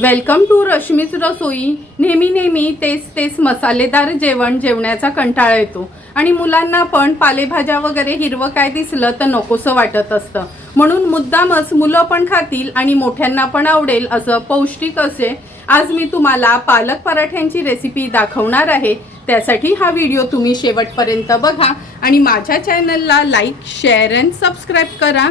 Welcome to रश्मीच रसोई नेहमी नेहमी तेच तेच मसालेदार जेवण जेवण्याचा कंटाळा येतो. आणि मुलांना पण पालेभाज्या वगैरे हिरवं काय दिसलं तर नकोसं वाटत असतं. म्हणून मुद्दामच मुलं पण खातील आणि मोठ्यांना पण आवडेल असं पौष्टिक असे आज मी तुम्हाला पालक पराठ्यांची रेसिपी दाखवणार आहे. त्यासाठी हा व्हिडिओ तुम्ही शेवटपर्यंत बघा आणि माझ्या चॅनलला लाईक शेअर अँड सबस्क्राईब करा.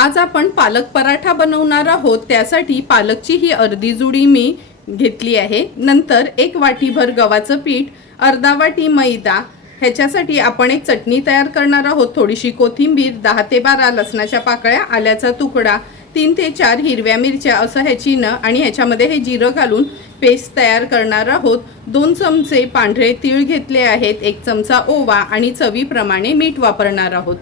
आज आपण पालक पराठा बनवणार आहोत. त्यासाठी पालकची ही अर्धी जुडी मी घेतली आहे. नंतर एक वाटीभर गव्हाचं पीठ अर्धा वाटी मैदा ह्याच्यासाठी आपण एक चटणी तयार करणार आहोत. थोडीशी कोथिंबीर दहा ते बारा लसणाच्या पाकळ्या आल्याचा तुकडा तीन ते चार हिरव्या मिरच्या असं ह्याची न आणि ह्याच्यामध्ये हे जिरं घालून पेस्ट तयार करणार आहोत. दोन चमचे पांढरे तीळ घेतले आहेत. एक चमचा ओवा आणि चवीप्रमाणे मीठ वापरणार आहोत.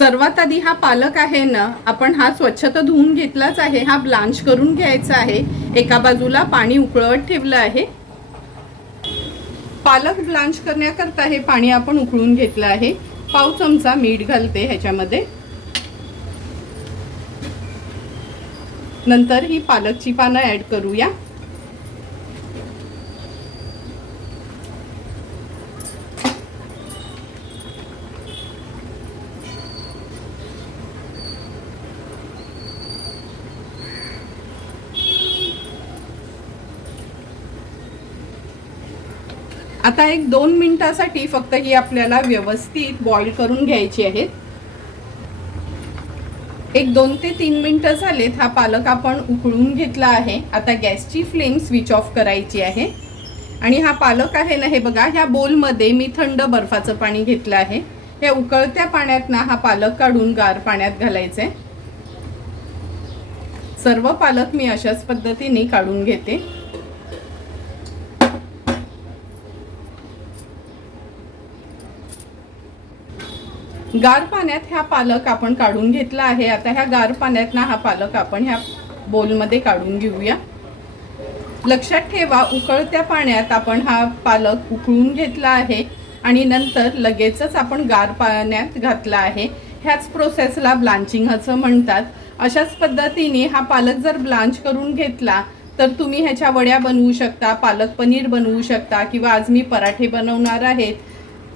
सर्वात आधी हा पालक आहे ना आपण हा स्वच्छ तर धुवून घेतलाच आहे हा ब्लांच करून घ्यायचा आहे. एका बाजूला पाणी उकळवत ठेवलं आहे. पालक ब्लांच करण्याकरता हे पाणी आपण उकळून घेतलं आहे. पाव चमचा मीठ घालते ह्याच्यामध्ये. नंतर ही पालकची पानं ऍड करूया. आता एक दोन मिनटासाठी फक्त ही आपल्याला व्यवस्थित बॉईल करून घ्यायची आहेत एक दोन ते तीन मिनटं झालेत हा पालक आपण उकळून घेतला आहे. आता गॅसची फ्लेम स्विच ऑफ करायची आहे. आणि हा पालक आहे ना हे बघा ह्या बोलमध्ये मी थंड बर्फाचं पाणी घेतलं आहे. या उकळत्या पाण्यात ना हा पालक काढून गार पाण्यात घालायचे सर्व पालक मी अशाच पद्धतीने काढून घेते. गार पाण्यात ह्या पालक आपण काढून घेतला आहे. आता ह्या गार पाण्यात ना हा पालक आपण ह्या बोलमध्ये काढून घेऊया. लक्षात ठेवा उकळत्या पाण्यात आपण हा पालक उकळून घेतला आहे आणि नंतर लगेचच आपण गार पाण्यात घातला आहे. ह्याच प्रोसेसला ब्लांचिंग असं म्हणतात. अशाच पद्धतीने हा पालक जर ब्लांच करून घेतला तर तुम्ही ह्याच्या वड्या बनवू शकता पालक पनीर बनवू शकता किंवा आज मी पराठे बनवणार आहेत.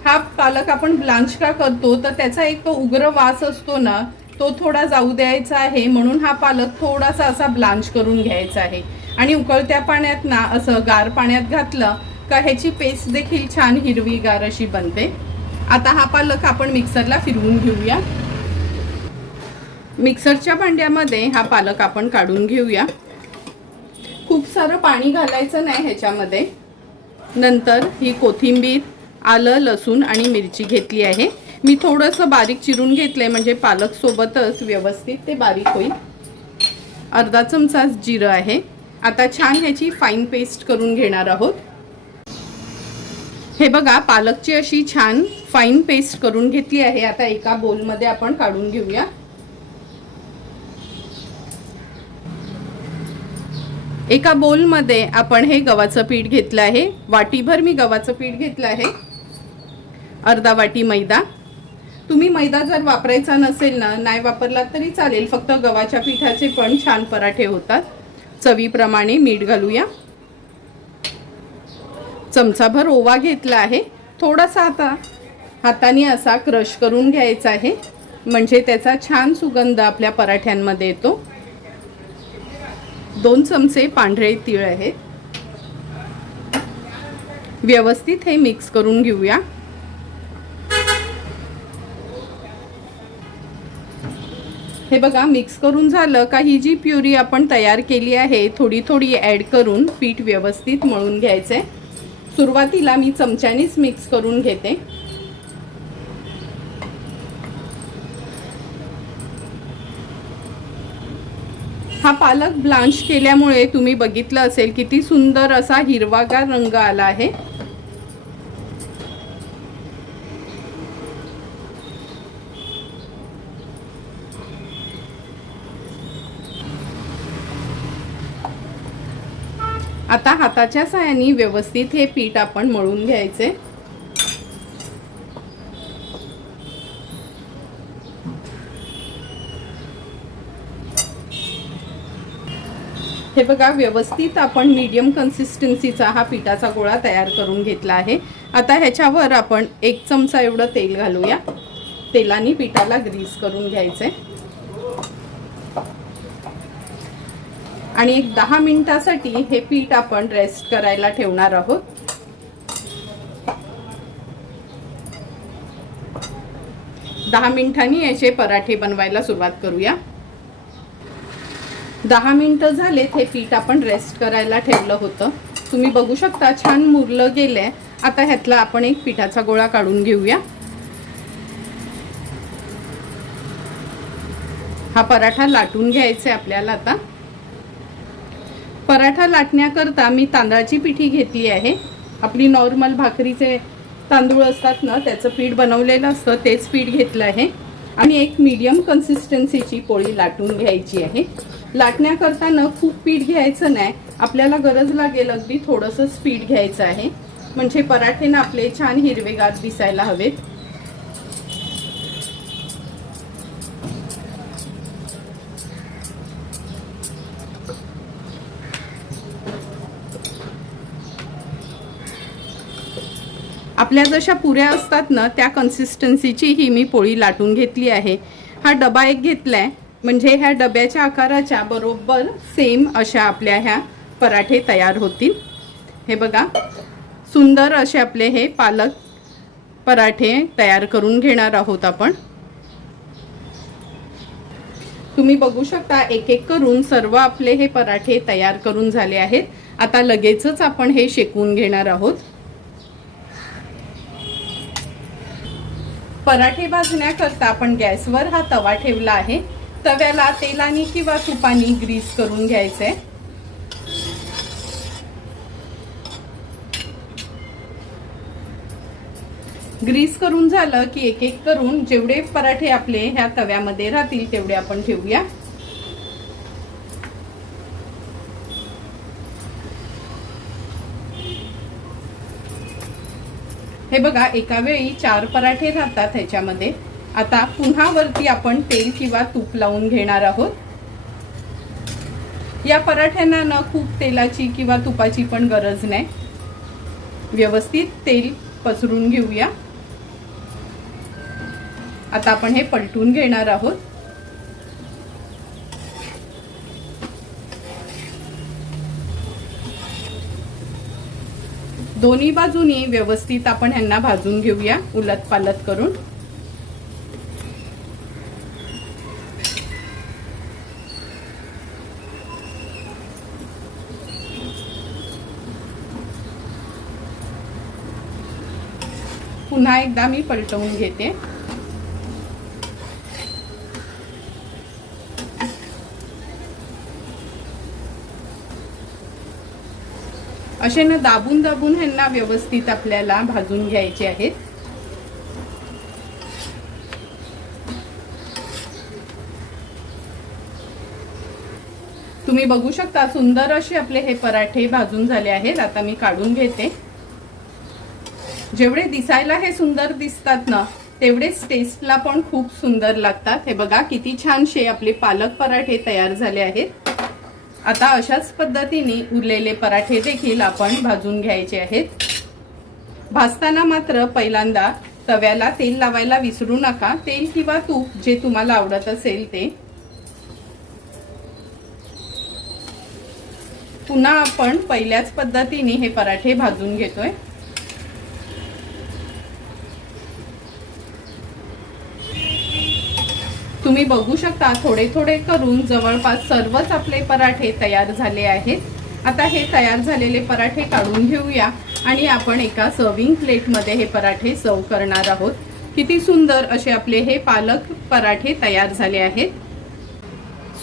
हा पालक आपण ब्लांच का करतो तर त्याचा एक तो उग्र वास असतो ना तो थोडा जाऊ द्यायचा आहे म्हणून हा पालक थोडासा असा ब्लांच करून घ्यायचा आहे. आणि उकळत्या पाण्यात ना असं गार पाण्यात घातलं का ह्याची पेस्ट देखील छान हिरवीगार अशी बनते. आता हा पालक आपण मिक्सरला फिरवून घेऊया. मिक्सरच्या भांड्यामध्ये हा पालक आपण काढून घेऊया. खूप सारं पाणी घालायचं नाही ह्याच्यामध्ये. नंतर ही कोथिंबीर आलं लसूण आणि मिरची घेतली आहे. मी थोडंसं बारीक चिरून घेतलंय म्हणजे पालकसोबतच व्यवस्थित ते बारीक होईल. अर्धा चमचा जिरं आहे. आता छान ह्याची फाईन पेस्ट करून घेणार आहोत. हे बघा पालकची अशी छान फाईन पेस्ट करून घेतली आहे. आता एका बोलमध्ये आपण काढून घेऊया. एका बोलमध्ये आपण हे गव्हाचं पीठ घेतलं आहे. वाटीभर मी गव्हाचं पीठ घेतलं आहे. अर्धा वाटी मैदा. तुम्ही मैदा जर वापरायचा नसेल ना नाही वापरला तरी चालेल. फक्त गव्हाच्या पिठाचे पण छान पराठे होतात. चवीप्रमाणे मीठ घालूया. चमचाभर ओवा घेतला आहे. थोडासा आता हाताने असा क्रश करून घ्यायचा आहे. म्हणजे त्याचा छान सुगंध आपल्या पराठ्यांमध्ये येतो. दोन चमचे पांढरे तीळ आहेत. व्यवस्थित हे मिक्स करून घेऊया. हे बघा मिक्स करून झालं का ही जी प्युरी आपण तयार केली आहे थोडी थोडी ॲड करून पीठ व्यवस्थित मळून घ्यायचं आहे सुरुवातीला मी चमच्यानीच मिक्स करून घेते. हा पालक ब्लांच केल्यामुळे तुम्ही बघितलं असेल किती सुंदर असा हिरवागार रंग आला आहे. आता हाताच्या सायानी व्यवस्थित हे पीठ आपण मळून घ्यायचे. हे बघा व्यवस्थित आपण मीडियम कन्सिस्टन्सीचा हा पिठाचा गोळा तयार करून घेतला आहे. आता ह्याच्यावर आपण एक चमचा एवढं तेल घालूया. तेलाने पिठाला ग्रीस करून घ्यायचं. आहे आणि एक दहा मिनिटासाठी हे पीठ आपण रेस्ट करायला ठेवणार आहोत. दहा मिनिटांनी याचे पराठे बनवायला सुरुवात करूया. दहा मिनिटं झालेत हे पीठ आपण रेस्ट करायला ठेवलं होतं. तुम्ही बघू शकता छान मुरलं गेलंय. आता ह्यातला आपण एक पिठाचा गोळा काढून घेऊया. हा पराठा लाटून घ्यायचा आहे आपल्याला आता. पराठा लाटण्याकरता मी तांदळाची पिठी घेतली आहे. आपली नॉर्मल भाकरीचे तांदूळ असतात ना त्याचं पीठ बनवलेलं असतं तेच पीठ घेतलं आहे. आणि एक मीडियम कन्सिस्टन्सीची पोळी लाटून घ्यायची आहे. लाटण्याकरता न खूप पीठ घ्यायचं नाही आपल्याला गरज लागेल अगदी थोडंसंच पीठ घ्यायचं आहे. म्हणजे पराठे ना आपले छान हिरवेगार दिसायला हवेत. आपल्या जशा पुऱ्या असतात ना त्या कन्सिस्टन्सीची ही मी पोळी लाटून घेतली आहे. हा डबा एक घेतलाय. म्हणजे ह्या डब्याच्या आकाराच्या बरोबर सेम अशा आपल्या ह्या पराठे तयार होतील. हे बघा सुंदर असे आपले हे पालक पराठे तयार करून घेणार आहोत आपण. तुम्ही बघू शकता एक एक करून सर्व आपले हे पराठे तयार करून झाले आहेत. आता लगेचच आपण हे शेकवून घेणार आहोत. पराठे भाजण्याकरता आपण गॅसवर हा तवा ठेवला आहे. तव्याला तेलाने किंवा तुपाने ग्रीस करून घ्यायचंय. ग्रीस करून झालं की एक एक करून जेवढे पराठे आपले ह्या तव्यामध्ये राहतील तेवढे आपण ठेवूया. हे बघा एका वेळी चार पराठे राहतात ह्याच्यामध्ये. आता पुन्हा वरती आपण तेल किंवा तूप लावून घेणार आहोत. या पराठ्यांना ना खूप तेलाची किंवा तुपाची पण गरज नाही. व्यवस्थित तेल पसरून घेऊया. आता आपण हे पलटून घेणार आहोत. दोन्ही बाजूनी व्यवस्थित आपण ह्यांना भाजून घेऊया उलट पालत करून. पुन्हा एकदा मी पलटवून घेते. असे ना दाबून दाबून ह्यांना व्यवस्थित आपल्याला भाजून घ्यायचे आहेत. तुम्ही बघू शकता सुंदर असे आपले हे पराठे भाजून झाले आहेत. आता मी काढून घेते. जेवढे दिसायला हे सुंदर दिसतात ना तेवढेच टेस्टला पण खूप सुंदर लागतात. हे बघा किती छानशे आपले पालक पराठे तयार झाले आहेत. आता अशाच पद्धतीने उरलेले पराठे देखील आपण भाजून घ्यायचे आहेत. भाजताना मात्र पहिल्यांदा तव्याला तेल लावायला विसरू नका. तेल किंवा तूप जे तुम्हाला आवडत असेल ते. पुन्हा आपण पहिल्याच पद्धतीने हे पराठे भाजून घेतोय. तुम्ही बघू शकता थोडे थोडे करून जवळपास सर्वच आपले पराठे तयार झाले आहेत. आता हे तयार झालेले पराठे काढून घेऊया आणि आपण एका सर्विंग प्लेटमध्ये हे पराठे सर्व करणार आहोत. किती सुंदर असे आपले हे पालक पराठे तयार झाले आहेत.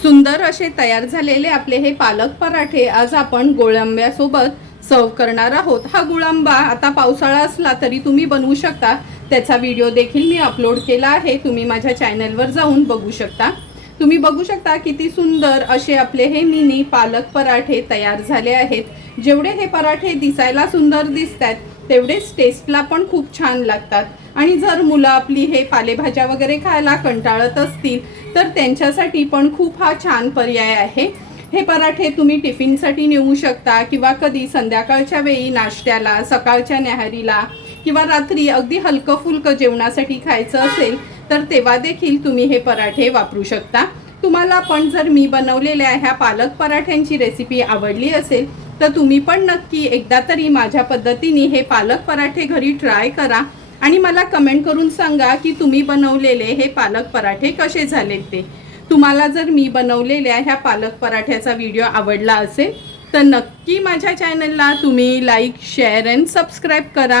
सुंदर असे तयार झालेले आपले हे पालक पराठे आज आपण गोळंब्यासोबत सर्व करणार आहोत. हा गुळांबा आता पावसाळा असला तरी तुम्ही बनवू शकता. त्याचा व्हिडिओ देखील मी अपलोड केला आहे. तुम्ही माझ्या चॅनलवर जाऊन बघू शकता. तुम्ही बघू शकता किती सुंदर असे आपले हे मिनी पालक पराठे तयार झाले आहेत. जेवढे हे पराठे दिसायला सुंदर दिसत आहेत तेवढेच टेस्टला पण खूप छान लागतात. आणि जर मुलं आपली हे पालेभाज्या वगैरे खायला कंटाळत असतील तर त्यांच्यासाठी पण खूप हा छान पर्याय आहे. हे पराठे तुम्ही टिफिनसाठी नेऊ शकता किंवा कधी संध्याकाळच्या वेळी नाश्त्याला सकाळच्या न्याहारीला किंवा रात्री अगदी हलकं फुलकं जेवणासाठी खायचं असेल तर तेव्हा देखील तुम्ही हे पराठे वापरू शकता. तुम्हाला पण जर मी बनवलेल्या ह्या पालक पराठ्यांची रेसिपी आवडली असेल तर तुम्ही पण नक्की एकदा तरी माझ्या पद्धतीने हे पालक पराठे घरी ट्राय करा. आणि मला कमेंट करून सांगा की तुम्ही बनवलेले हे पालक पराठे कसे झालेत ते. तुम्हाला जर मी बनवलेल्या ह्या पालक पराठ्याचा व्हिडिओ आवडला असेल तर नक्की माझ्या चॅनलला तुम्ही लाईक शेअर अँड सबस्क्राईब करा.